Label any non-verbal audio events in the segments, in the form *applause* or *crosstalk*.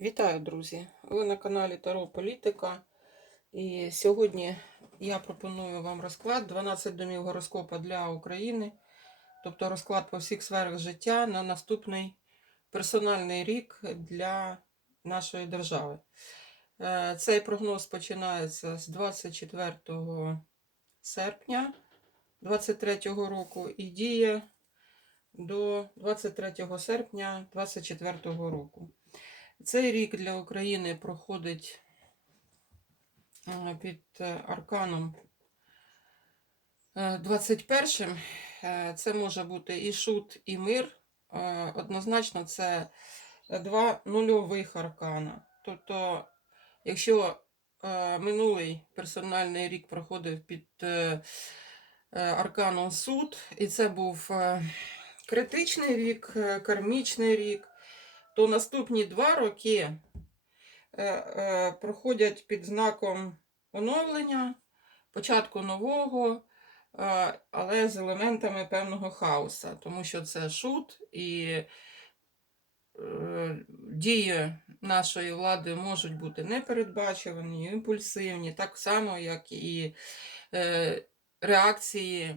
Вітаю, друзі! Ви на каналі Таро Політика. І сьогодні я пропоную вам розклад 12 домів гороскопа для України, тобто розклад по всіх сферах життя на наступний персональний рік для нашої держави. Е, Цей прогноз починається з 24 серпня 2023 року і діє до 23 серпня 2024 року. Цей рік для України проходить е, під е, арканом е, 21. Е, Це може бути і шут, і мир. Однозначно, це два нульових аркана. Тобто, якщо минулий персональний рік проходив під арканом суд, і це був критичний рік, кармічний рік то наступні два роки е, е, проходять під знаком оновлення, початку нового, е, але з елементами певного хаоса, тому що це шут і дії нашої влади можуть бути непередбачувані, імпульсивні, так само, як і реакції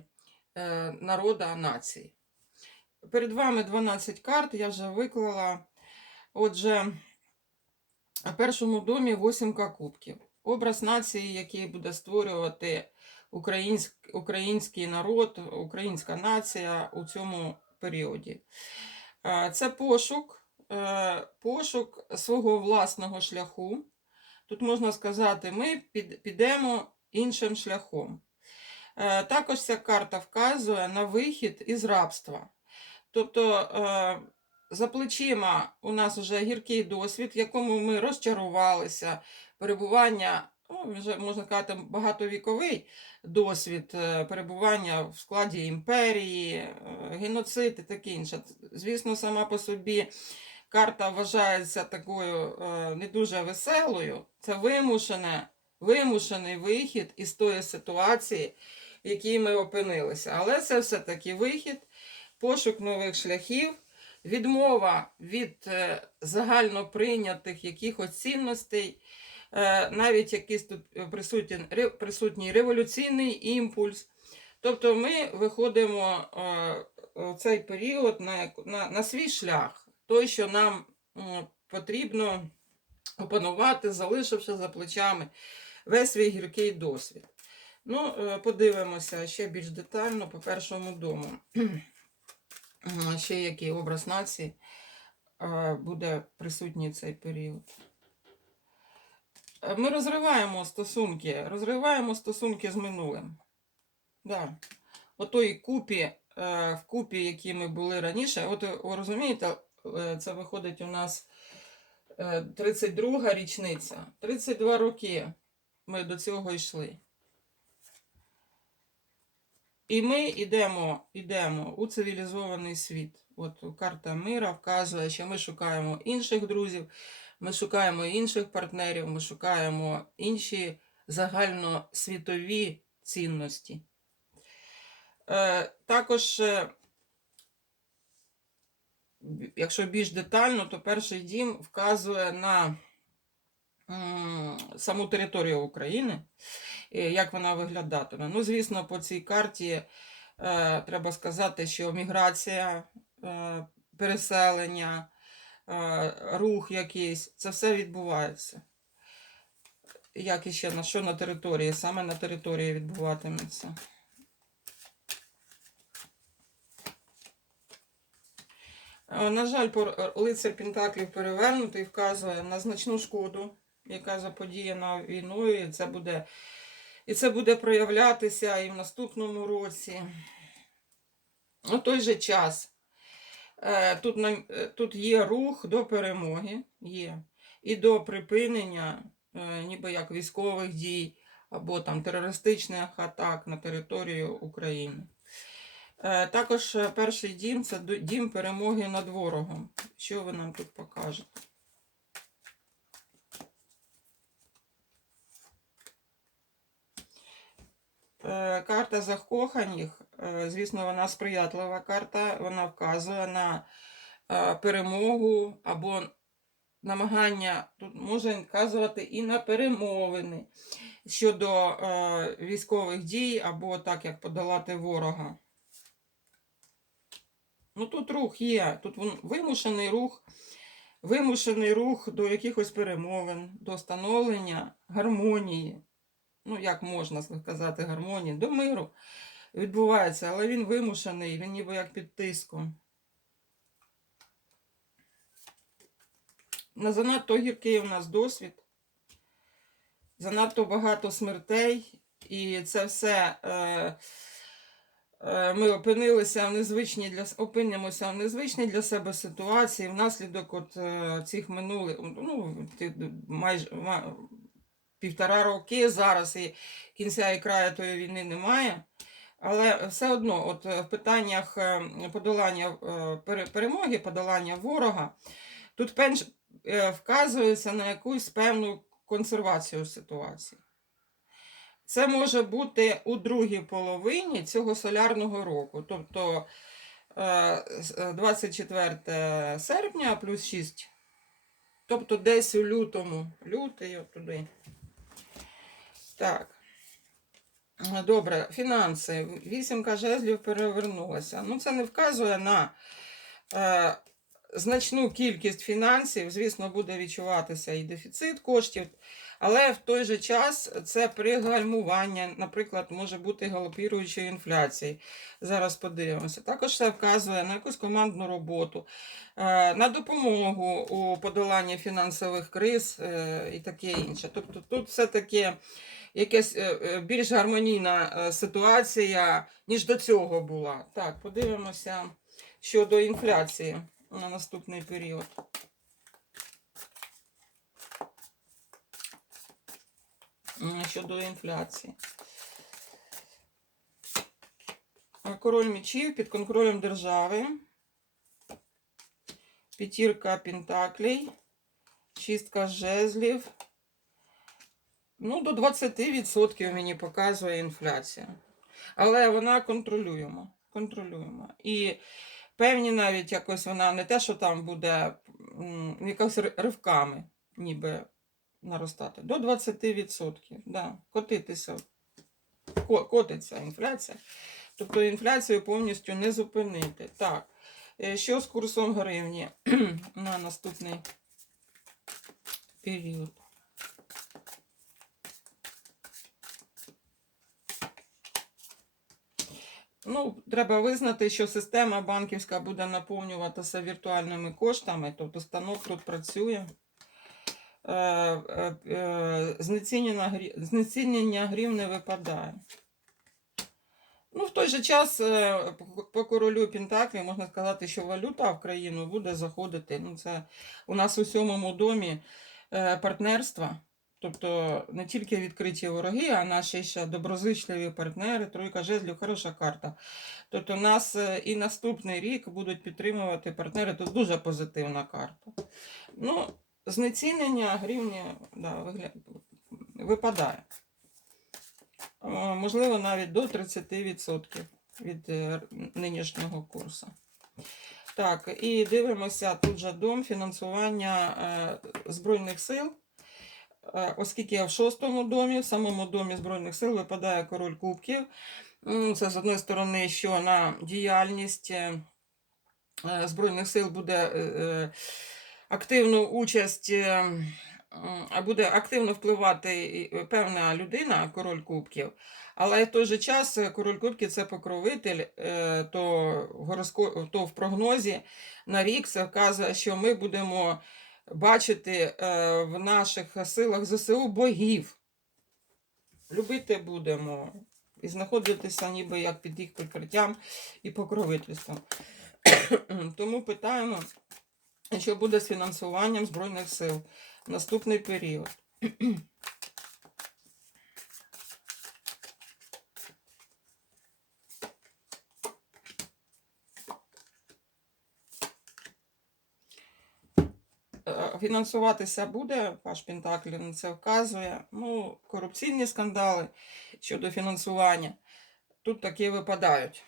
народа нації. Перед вами 12 карт, я вже виклала. Отже, в першому домі восімка кубків. Образ нації, який буде створювати українськ, український народ, українська нація у цьому періоді. Е, Це пошук, е, пошук свого власного шляху. Тут можна сказати, ми під- підемо іншим шляхом. Е, Також ця карта вказує на вихід із рабства. Тобто за плечима у нас вже гіркий досвід, в якому ми розчарувалися, перебування, ну, вже можна сказати, багатовіковий досвід е, перебування в складі імперії, е, геноцид і таке інше. Звісно, сама по собі карта вважається такою е, не дуже веселою. Це вимушене, вимушений вихід із тої ситуації, в якій ми опинилися. Але це все-таки вихід, пошук нових шляхів відмова від е, загально прийнятих якихось цінностей, е, навіть якийсь тут присутній, присутній революційний імпульс. Тобто ми виходимо е, в цей період на, на, на свій шлях, той, що нам потрібно опанувати, залишивши за плечами весь свій гіркий досвід. Ну, е, подивимося ще більш детально по першому дому. Ще який образ нації е, буде присутній цей період. Е, Ми розриваємо стосунки, розриваємо стосунки з минулим. Да. Отої купі, е, в купі, які ми були раніше, от ви розумієте, це виходить у нас е, 32 річниця. 32 роки ми до цього йшли. І ми йдемо, йдемо у цивілізований світ. От карта мира вказує, що ми шукаємо інших друзів, ми шукаємо інших партнерів, ми шукаємо інші загальносвітові цінності. Е, також, е, якщо більш детально, то перший дім вказує на саму територію України, е, як вона виглядатиме. Ну, звісно, по цій карті е, треба сказати, що міграція, е, переселення, рух якийсь, це все відбувається. Як іще на що на території? Саме на території відбуватиметься. На жаль, лицар Пентаклів перевернутий вказує на значну шкоду, яка заподіяна війною, і це буде, і це буде проявлятися і в наступному році. У той же час е, тут, е, тут є рух до перемоги, є, і до припинення е, ніби як військових дій або там терористичних атак на територію України. Також перший дім це дім перемоги над ворогом. Що ви нам тут покажете? Карта закоханих, е, звісно, вона сприятлива карта, вона вказує на е, перемогу або намагання тут може вказувати і на перемовини щодо е, військових дій або так як подолати ворога. Ну тут рух є, тут вимушений рух, вимушений рух до якихось перемовин, до становлення гармонії. Ну, як можна сказати, гармонії, до миру відбувається, але він вимушений, він ніби як під тиском. На занадто гіркий у нас досвід, занадто багато смертей, і це все е, е, ми опинилися в незвичній для опинимося в незвичній для себе ситуації внаслідок от, е, цих минулих ну, майже ма- півтора роки зараз і кінця і краю тої війни немає. Але все одно, от е, в питаннях е, подолання е, перемоги, подолання ворога, тут вказується на якусь певну консервацію ситуації. Це може бути у другій половині цього солярного року, тобто е, с- е, 24 серпня плюс 6. Тобто десь у лютому, лютий туди. Так. Добре, фінанси. Вісімка жезлів перевернулася. Ну, це не вказує на е, значну кількість фінансів. Звісно, буде відчуватися і дефіцит коштів, але в той же час це пригальмування, наприклад, може бути галопіруючої інфляції. Зараз подивимося. Також це вказує на якусь командну роботу, е, на допомогу у подоланні фінансових криз е, і таке інше. Тобто тут все таки якась е, е, більш гармонійна е, ситуація, ніж до цього була. Так, подивимося щодо інфляції на наступний період. Щодо інфляції. Король мечів під контролем держави. П'ятірка пентаклей. Шістка жезлів. Ну, до 20% мені показує інфляція. Але вона контролюємо. контролюємо. І певні навіть якось вона не те, що там буде якось ривками, ніби наростати. До 20%. Да. Котитися. Ко- Котиться інфляція. Тобто інфляцію повністю не зупинити. Так. е, Що з курсом гривні *clears throat* на наступний період? Ну, треба визнати, що система банківська буде наповнюватися віртуальними коштами, тобто станок тут працює. Е, е, е, Знецінення, знецінення гривни випадає. Ну, в той же час по- королю Пентаклі можна сказати, що валюта в країну буде заходити. Ну, це у нас у сьомому домі партнерства. Тобто не тільки відкриті вороги, а наші ще доброзичливі партнери, тройка жезлів, хороша карта. Тобто нас е, і наступний рік будуть підтримувати партнери. Тут дуже позитивна карта. Ну, знецінення гривні да, випадає. Е, Можливо, навіть до 30% від е, нинішнього курсу. Так, і дивимося тут же дом фінансування Збройних сил. Оскільки в шостому домі, в самому домі Збройних сил випадає король кубків. Це з одної сторони, що на діяльність е, е, Збройних сил буде е, активну участь, а буде активно впливати певна людина, король кубків. Але в той же час король кубків це покровитель, то в, гороско... то в прогнозі на рік це вказує, що ми будемо бачити е, в наших силах ЗСУ богів. Любити будемо і знаходитися ніби як під їх прикриттям і покровительством. *clears throat* Тому питаємо, що буде з фінансуванням Збройних сил в наступний період. *clears throat* Е, Фінансуватися буде, Паш Пентаклі на це вказує. Ну, корупційні скандали щодо фінансування тут такі випадають.